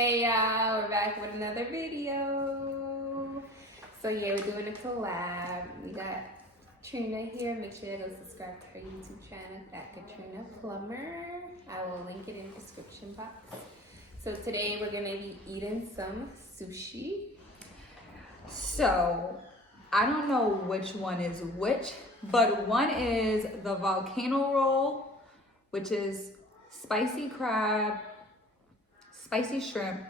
Hey y'all, we're back with another video. So yeah, we're doing a collab. We got Trina here. Make sure to go subscribe to her YouTube channel at Katrina Plumber. I will link it in the description box. So today we're gonna be eating some sushi. So, I don't know which one is which, but one is the volcano roll, which is spicy crab, spicy shrimp,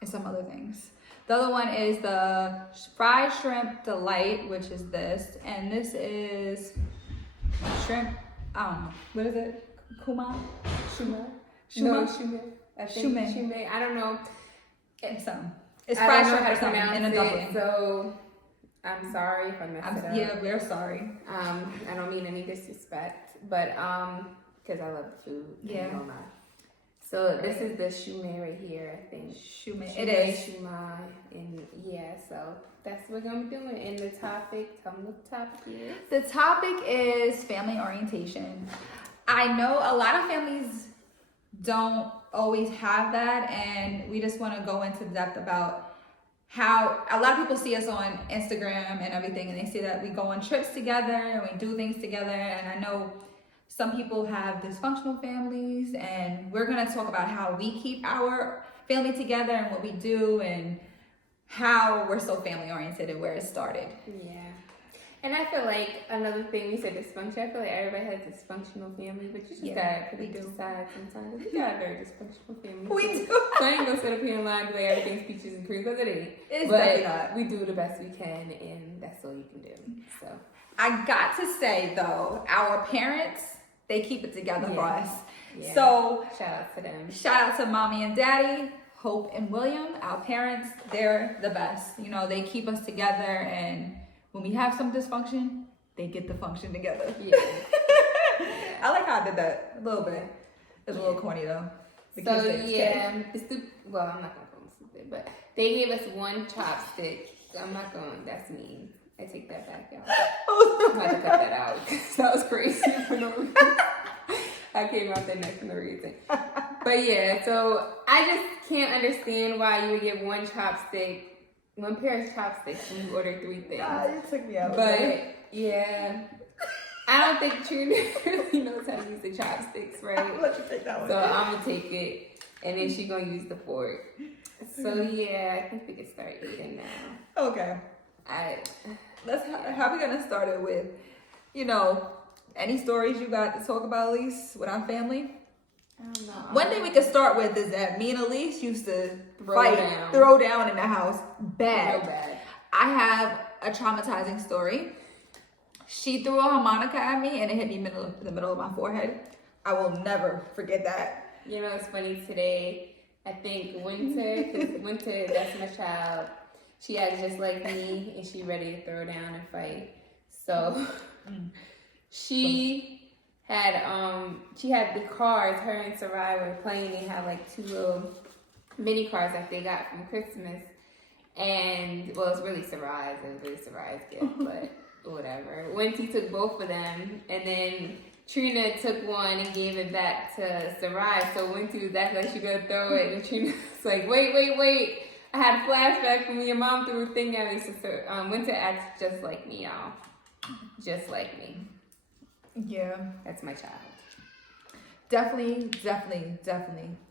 and some other things. The other one is the fried shrimp delight, which is this, and this is shrimp, I don't know, what is it? Kuma? Shuma? Shuma? No, Shuma. I think Shume. Shume. I don't know. It's some. It's I fried don't know shrimp how or to something in a pronounce dumpling. it, so I'm sorry if I messed it up. Yeah, we're sorry. I don't mean any disrespect, but because I love the food. Yeah. You know that. So this is the shume right here, I think. Shume. It is. Shuma, and yeah, so that's what we're gonna be doing. And the topic, tell me what the topic is. The topic is family orientation. I know a lot of families don't always have that, and we just want to go into depth about how a lot of people see us on Instagram and everything, and they see that we go on trips together and we do things together. And I know some people have dysfunctional families, and we're going to talk about how we keep our family together and what we do and how we're so family oriented and where it started. Yeah. And I feel like another thing we said dysfunction. I feel like everybody has dysfunctional family, but you just gotta put it aside sometimes. We got a very dysfunctional family. We do. So I ain't gonna sit up here and lie and be like everything's peaches and cream, because it ain't. It's but definitely not. we do the best we can, and that's all you can do. So I got to say though, our parents, they keep it together for us. Yeah. So shout out to them. shout out to mommy and daddy, Hope and William, our parents. They're the best. You know, they keep us together, and when we have some dysfunction, they get the function together. Yeah. I like how I did that a little bit. It's a little corny though. So yeah, well, I'm not gonna call them stupid, but they gave us one chopstick. I'm not gonna. That's mean. I take that back, y'all. I'm about to cut that out because that was crazy for no reason. I came out there next for no reason. But yeah, so I just can't understand why you would get one pair of chopsticks when you order 3 things. It took me out. But yeah, I don't think Trina really knows how to use the chopsticks, right? I'll let you take that one. So I'm gonna take it, and then she's gonna use the fork. So yeah, I think we can start eating now. Okay. How we gonna start it with, any stories you got to talk about, Elise, with our family? I don't know. One thing we could start with is that me and Elise used to throw down in the house bad. Real bad. I have a traumatizing story. She threw a harmonica at me and it hit me in the middle of my forehead. I will never forget that. You know, it's funny today. I think Winter, that's my child. She acts just like me, and she ready to throw down and fight. So she had the cars. Her and Sarai were playing. They have like 2 little mini cars that they got from Christmas, and well, it's really Sarai's. It was really Sarai's gift, but whatever. Winty took both of them, and then Trina took one and gave it back to Sarai. So Winty was acting like she gonna throw it, and Trina was like, "Wait! I had a flashback from when your mom threw a thing at me." So Winter acts just like me, y'all. Just like me. Yeah. That's my child. Definitely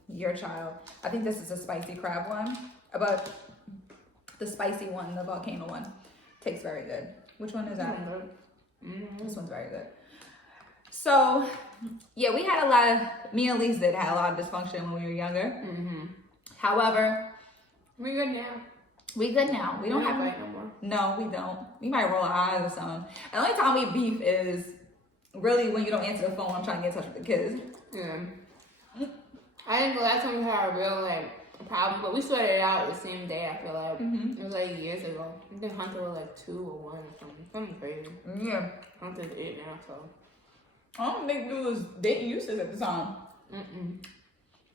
your child. I think this is a spicy crab one, but the spicy one, the volcano one, tastes very good. Which one is that? This one's very good. So, yeah, we had me and Elise had a lot of dysfunction when we were younger. However, We're good now. we good now. We don't have fight no more. No, we don't. We might roll our eyes or something. And the only time we beef is really when you don't answer the phone. I'm trying to get in touch with the kids. Yeah. I think the last time we had a real problem, but we sorted it out the same day. I feel like it was like years ago. I think Hunter was like 2 or 1 or something crazy. Yeah. Hunter's 8 now, so. I don't think we was dating useless at the time.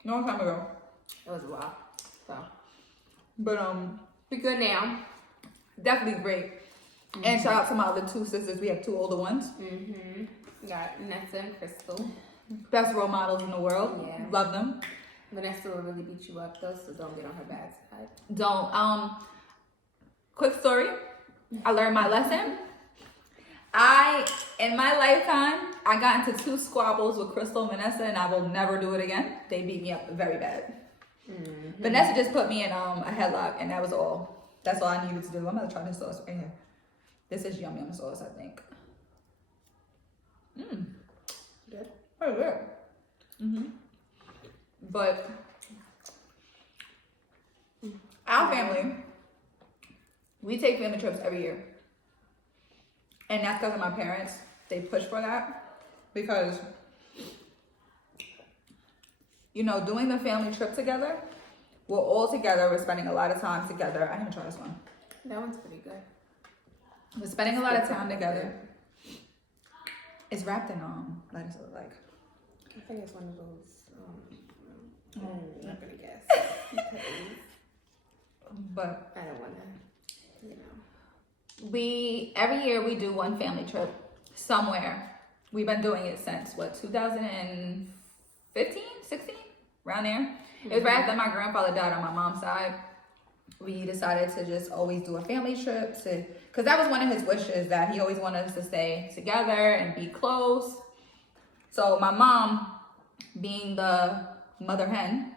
Long time ago. It was a while. So. But we good now. definitely great. And shout out to my other 2 sisters. We have 2 older ones. Got Nessa and Crystal. Best role models in the world. Yeah. Love them. Vanessa will really beat you up though, so don't get on her bad side. Don't. Quick story. I learned my lesson. In my lifetime, I got into 2 squabbles with Crystal and Vanessa, and I will never do it again. They beat me up very bad. Mm-hmm. Vanessa just put me in a headlock, and that was all. That's all I needed to do. I'm gonna try this sauce right here. This is yum yum sauce, I think. Good. Very good. Mm-hmm. But our family, we take family trips every year. And that's because of my parents. They push for that. Because, you know, doing the family trip together, we're all together. We're spending a lot of time together. I didn't try this one. That one's pretty good. We're spending a lot of time together. It's wrapped in lettuce, like. I think it's one of those. I'm not gonna guess. But I don't wanna, you know. Every year we do one family trip somewhere. We've been doing it since 2015, 16, around there. Mm-hmm. It was right after my grandfather died on my mom's side. We decided to just always do a family trip because that was one of his wishes, that he always wanted us to stay together and be close. So my mom, being the mother hen,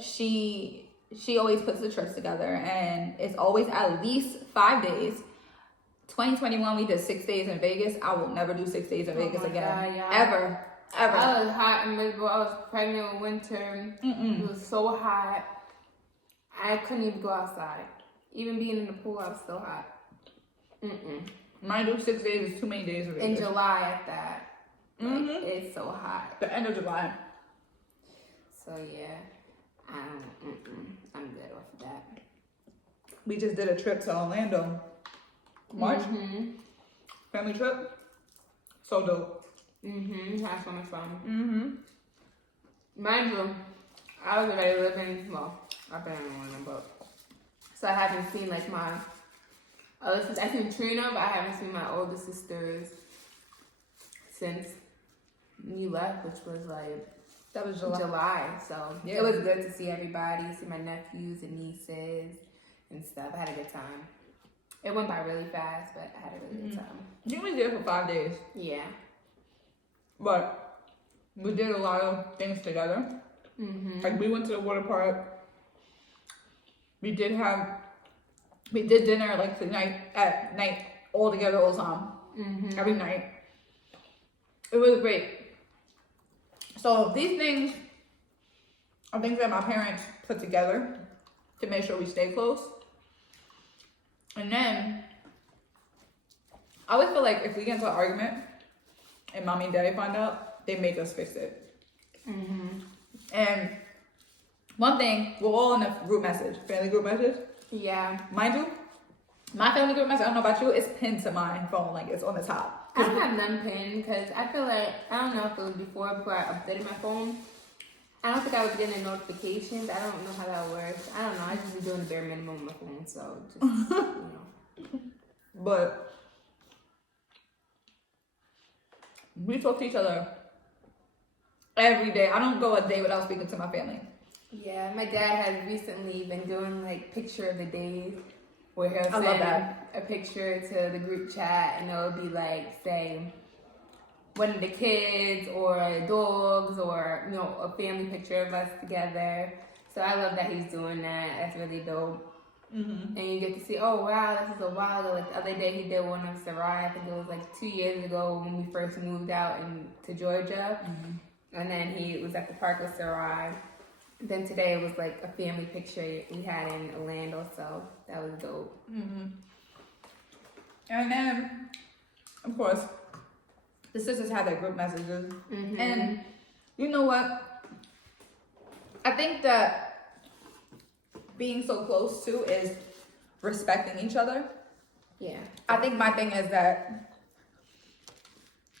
she always puts the trips together, and it's always at least 5 days. 2021, we did 6 days in Vegas. I will never do 6 days in Vegas again. God, yeah. Ever. I was hot and miserable. I was pregnant with winter. It was so hot. I couldn't even go outside. Even being in the pool, I was still hot. Mine do 6 days is too many days in Vegas. In July at that. Like, it's so hot. The end of July. So yeah, I'm good off of that. We just did a trip to Orlando. March. Family trip. So dope. Had so much fun. Mind you, I was already living, well, I've been in Orlando, but so I haven't seen like my other sisters. I've seen Trina, but I haven't seen my older sisters since you left, which was like that was July. So it was good to see everybody, see my nephews and nieces and stuff. I had a good time. It went by really fast, but I had a really good time. You was there for 5 days. Yeah. But we did a lot of things together. Like we went to the water park. We did dinner like at night all together all the time. Every night. It was great. So these things are things that my parents put together to make sure we stay close. And then I always feel like if we get into an argument and mommy and daddy find out, they make us fix it. And one thing, we're all in a group message, family group message. Yeah. Mind you, my family group message, I don't know about you, it's pinned to my phone, like it's on the top. I don't have none pinned because I feel like, I don't know if it was before I updated my phone. I don't think I was getting notifications. I don't know how that works. I don't know. I just be doing the bare minimum on my phone, so just, you know. But we talk to each other every day. I don't go a day without speaking to my family. Yeah, my dad has recently been doing like picture of the days where he'll send a picture to the group chat and it'll be like, say, one of the kids or dogs or, you know, a family picture of us together. So I love that he's doing that. That's really dope. And you get to see, oh wow, this is a while ago. Like the other day he did one of Sarai. I think it was like 2 years ago when we first moved out to Georgia. And then he was at the park with Sarai. Then today it was like a family picture we had in Orlando, so that was dope. And then, of course, the sisters have their group messages. And you know what? I think that being so close to is respecting each other. Yeah. I think my thing is that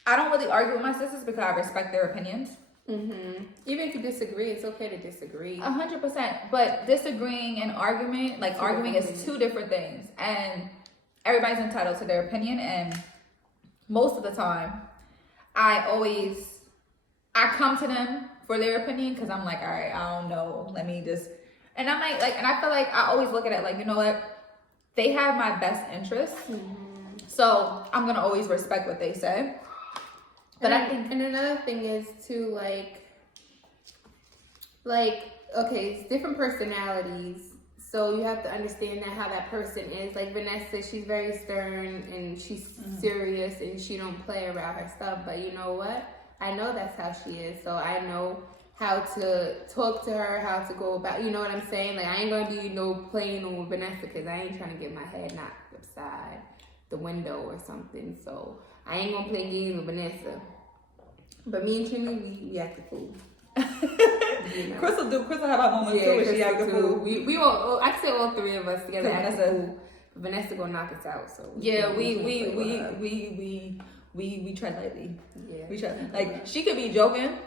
I don't really argue with my sisters because I respect their opinions. Even if you disagree, it's okay to disagree. 100%. But disagreeing and arguing is two different things. And everybody's entitled to their opinion. And most of the time, I come to them for their opinion because I'm like, all right, I don't know. Let me just, and I might like, and I feel like I always look at it like, you know what? They have my best interest. So I'm going to always respect what they say. But I think, and another thing is too, like, okay, it's different personalities. So you have to understand that how that person is. Like Vanessa, she's very stern and she's serious and she don't play around her stuff. But you know what? I know that's how she is. So I know how to talk to her, how to go about, you know what I'm saying? Like I ain't gonna do no playing on Vanessa because I ain't trying to get my head knocked upside the window or something. So I ain't gonna play games with Vanessa. But me and Trini, we act the fool. You know? Crystal have our moments too when she act the fool. We all, I say all three of us together act the fool. Vanessa gonna knock us out, so yeah, we tread lightly. Yeah, we tread like she could be joking,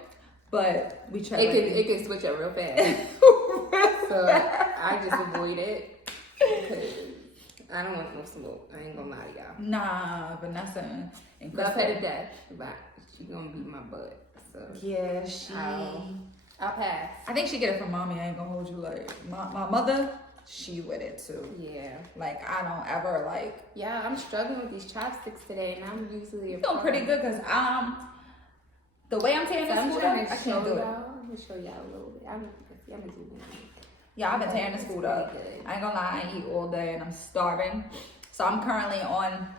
but we tread lightly. It can switch up real fast. So I just avoid it because I don't want no smoke. I ain't gonna lie to y'all. Nah, Vanessa and Crystal. Love her to death, but she gonna beat my butt. So yeah, I'll pass. I think she get it from mommy. I ain't gonna hold you. Like my mother, she with it too. Yeah. Like I don't ever like. Yeah, I'm struggling with these chopsticks today, and I'm usually a doing pretty good because the way I'm tearing this food up, I can't do it. I'm gonna show y'all a little bit. I'm gonna do it. Yeah, I've been tearing this food up. I ain't gonna lie, I eat all day and I'm starving. So I'm currently on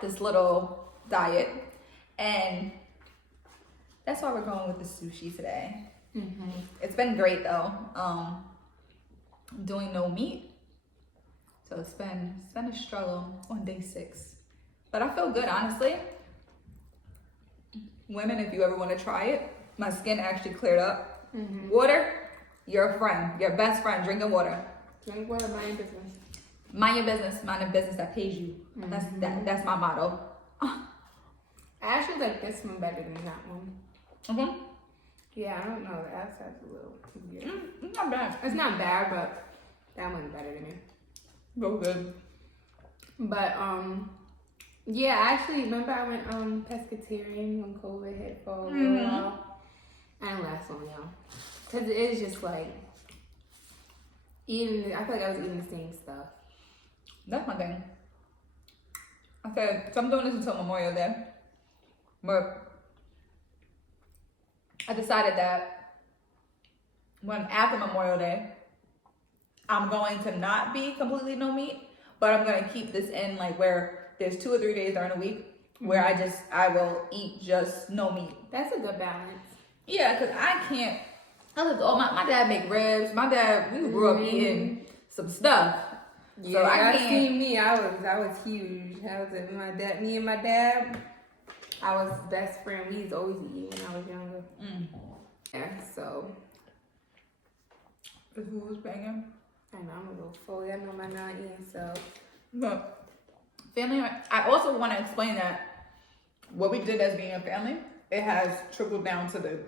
this little diet, and that's why we're going with the sushi today. It's been great though. Doing no meat, so it's been a struggle on day 6, but I feel good honestly. Women, if you ever want to try it, my skin actually cleared up. Water, you're a friend, your best friend. Drinking water. Drink water, mind your business. Mind your business, mind a business that pays you. That's my motto. I actually like this one better than that one. Yeah, I don't know. The outside's a little weird. It's not bad. It's not bad, but that one's better than me. Real good. But yeah, I actually remember I went pescatarian when COVID hit for a little while. I didn't last long, y'all, cause it is just like eating. I feel like I was eating the same stuff. That's my thing. Okay, so I'm doing this until Memorial Day, but I decided that when after Memorial Day, I'm going to not be completely no meat, but I'm going to keep this in like where there's 2 or 3 days during the week where I will eat just no meat. That's a good balance. Yeah, because I can't. My dad make ribs. My dad, we grew up eating some stuff. Yeah, so I seen me. I was huge. I was with my dad. Me and my dad. I was best friend. We used to always eat when I was younger. Yeah, so. This food was banging. I know, I'm a little full. I know my not eating, so. But family, I also want to explain that what we did as being a family, it has trickled down to the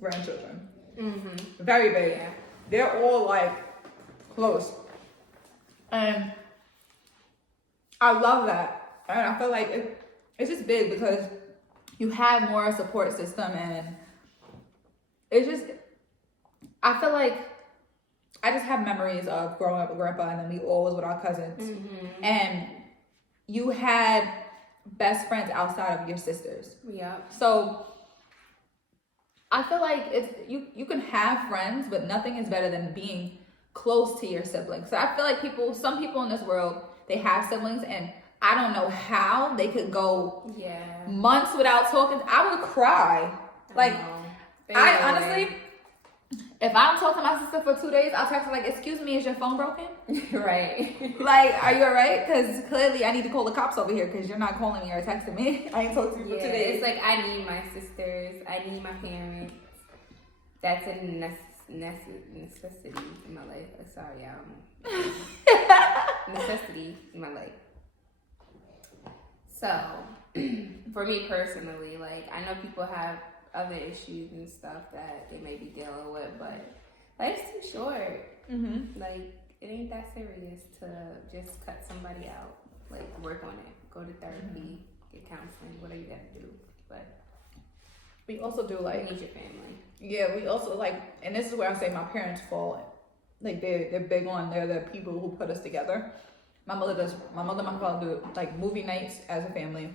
grandchildren. Very big. Yeah. They're all like close. And I love that. And I feel like it's just big because you have more support system, and it's just, I feel like I just have memories of growing up with grandpa, and then we all was with our cousins. And you had best friends outside of your sisters. Yeah. So I feel like it's you can have friends, but nothing is better than being close to your siblings. So I feel like some people in this world, they have siblings, and I don't know how they could go months without talking. I would cry. Like I honestly, if I don't talk to my sister for 2 days, I'll text her like, "Excuse me, is your phone broken?" Right. Like, are you alright? Because clearly I need to call the cops over here because you're not calling me or texting me. I ain't talked to you for 2 days. It's like I need my sisters. I need my parents. That's a necessity in my life. Sorry, necessity in my life. So, for me personally, like, I know people have other issues and stuff that they may be dealing with, but life's too short. Like, it ain't that serious to just cut somebody out. Like, work on it. Go to therapy, get counseling, whatever you gotta do. But We also do You like, need your family. yeah, we also like, and this is where I say my parents fall. Like they're big on, they're the people who put us together. My mother and my father do like movie nights as a family.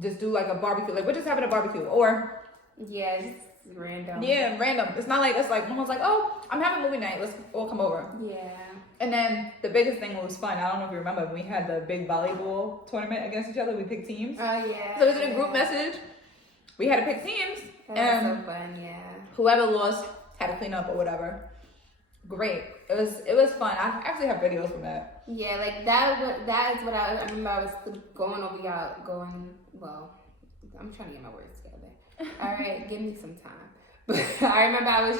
Just do like a barbecue, like we're just having a barbecue, or Yeah, it's random. yeah, random. It's not like, it's like mom was like, oh, I'm having a movie night, let's all come over. Yeah. And then the biggest thing was fun. I don't know if you remember when we had the big volleyball tournament against each other. We picked teams. Oh yeah. So it was in a group message. We had to pick teams, That was and so fun. Yeah. whoever lost had to clean up or whatever. Great. It was fun. I actually have videos from that. Yeah, like that is what I remember. I was going over y'all going. Well, I'm trying to get my words together. All right, give me some time. But I remember I was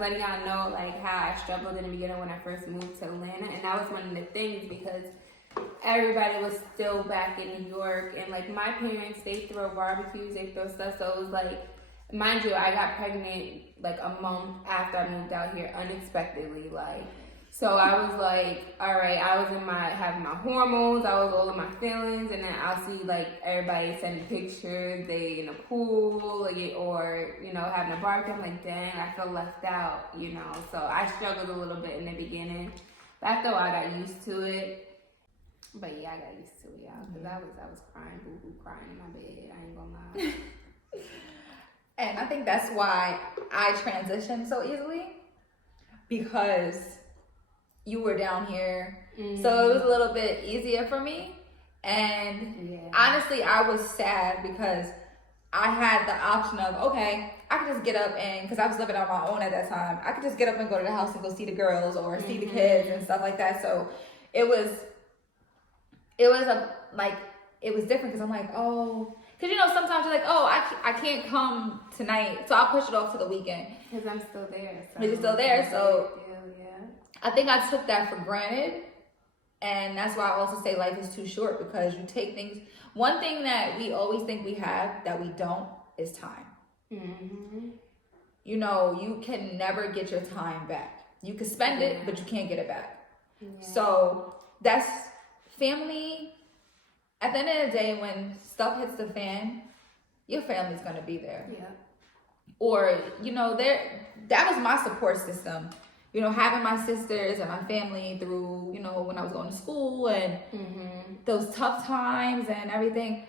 letting y'all know like how I struggled in the beginning when I first moved to Atlanta, and that was one of the things because everybody was still back in New York, and like my parents, they throw barbecues, they throw stuff, so it was like, mind you, I got pregnant like a month after I moved out here unexpectedly, like, so I was like, all right, I was having my hormones, I was all in my feelings, and then I'll see like everybody sending pictures, they in the pool, like, or, you know, having a barbecue. I'm like, dang, I feel left out, you know, so I struggled a little bit in the beginning, but after a while I got used to it. But yeah, I got used to it, y'all, because I was crying, boo-boo, crying in my bed, I ain't gonna lie. And I think that's why I transitioned so easily, because you were down here. So it was a little bit easier for me. And honestly, I was sad because I had the option of, okay, I could just get up and, because I was living on my own at that time, I could just get up and go to the house and go see the girls or see the kids and stuff like that. So it was different because I'm like, oh, because you know, sometimes you're like, oh, I can't come tonight, so I'll push it off to the weekend. Because I'm still there. So you're still there, so yeah. I think I took that for granted. And that's why I also say life is too short, because you take things. One thing that we always think we have that we don't is time. You know, you can never get your time back. You can spend it, but you can't get it back. So that's family. At the end of the day, when stuff hits the fan, your family's gonna be there. Yeah. Or, you know, that was my support system. You know, having my sisters and my family through, you know, when I was going to school and those tough times and everything,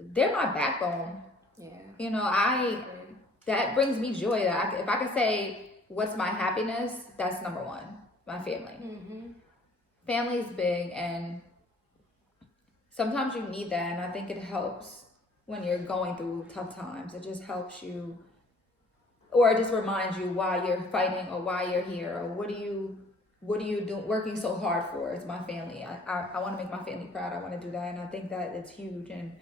they're my backbone. Yeah. You know, that brings me joy. If I could say what's my happiness, that's number one, my family. Family is big, and sometimes you need that, and I think it helps when you're going through tough times. It just helps you, or it just reminds you why you're fighting or why you're here, or what are you working so hard for? It's my family. I want to make my family proud. I want to do that, and I think that it's huge. And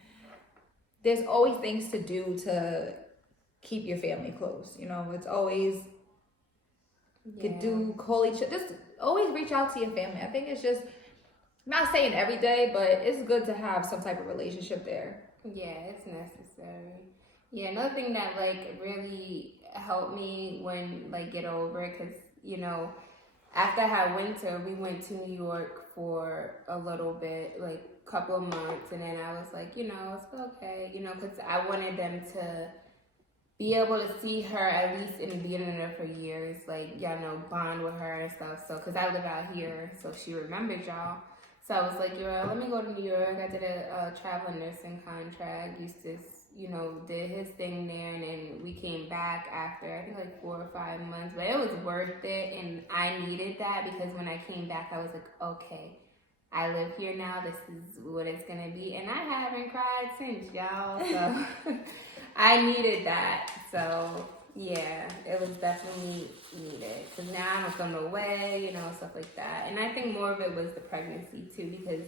there's always things to do to keep your family close. You know, it's always call each other. Just always reach out to your family. I think it's just, not saying every day, but it's good to have some type of relationship there. Yeah, it's necessary. Yeah, another thing that like really helped me when like get over it, because you know, after I had winter, we went to New York for a little bit, like a couple of months, and then I was like, you know, it's okay, you know, because I wanted them to be able to see her at least in the beginning of her years, like, y'all know, bond with her and stuff. So, because I live out here, so she remembered y'all. So I was like, yo, let me go to New York. I did a travel nursing contract. Eustace, you know, did his thing there, and then we came back after, I think, like 4 or 5 months. But it was worth it, and I needed that, because when I came back, I was like, okay, I live here now. This is what it's going to be. And I haven't cried since, y'all. So I needed that. So, yeah, it was definitely needed. Because now I don't feel no way, you know, stuff like that. And I think more of it was the pregnancy, too, because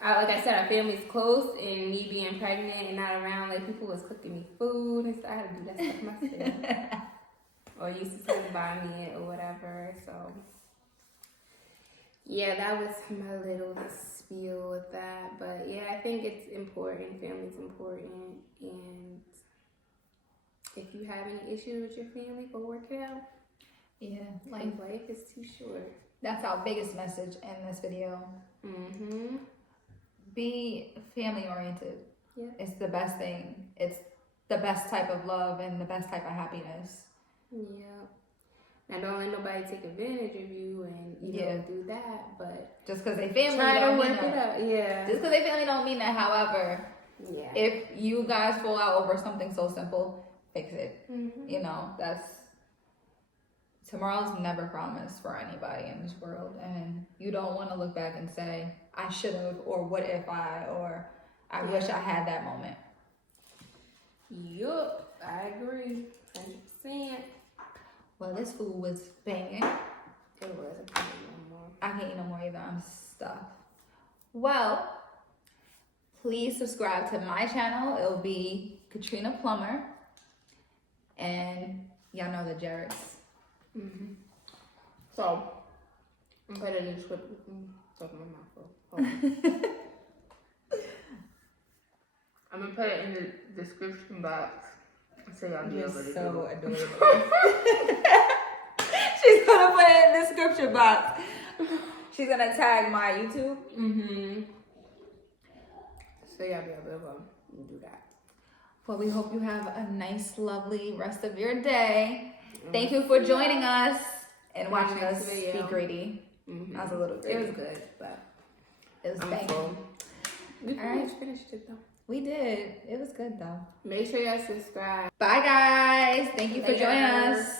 like I said, our family's close, and me being pregnant and not around, like, people was cooking me food and stuff. I had to do that stuff myself. Or used to try to buy me it or whatever. So, yeah, that was my little spiel with that. But, yeah, I think it's important. Family's important. And if you have any issues with your family, go work it out. Yeah. Life is too short. That's our biggest message in this video. Be family oriented. Yeah. It's the best thing. It's the best type of love and the best type of happiness. Yeah. Now, don't let nobody take advantage of you and you know do that. But just because they family try to don't mean work it that. out. Yeah. Just because they family don't mean that. However, yeah. if you guys fall out over something so simple, fix it. Mm-hmm. You know, tomorrow's never promised for anybody in this world, and you don't want to look back and say, I should have, or what if or I wish I had that moment. Yup, I agree, 100%. Well, this food was banging. It was. I can't eat no more. I can't eat no more either. I'm stuffed. Well, please subscribe to my channel. It'll be Katrina Plummer, and y'all know the Jarrett's. Mm-hmm. So, I'm putting in the description. Talking my mouth full. Hold on. I'm gonna put it in the description box so y'all be You're able to so do it. adorable. She's gonna put it in the description box. She's gonna tag my YouTube. Mm-hmm. So y'all be able to go and do that. Well, we hope you have a nice, lovely rest of your day. Thank you for joining us and watching us be greedy. Mm-hmm. I was a little greedy. It was good, but it was I'm banging. full. We Alright. finished it though. We did. It was good though. Make sure y'all subscribe. Bye guys. Thank you for joining us.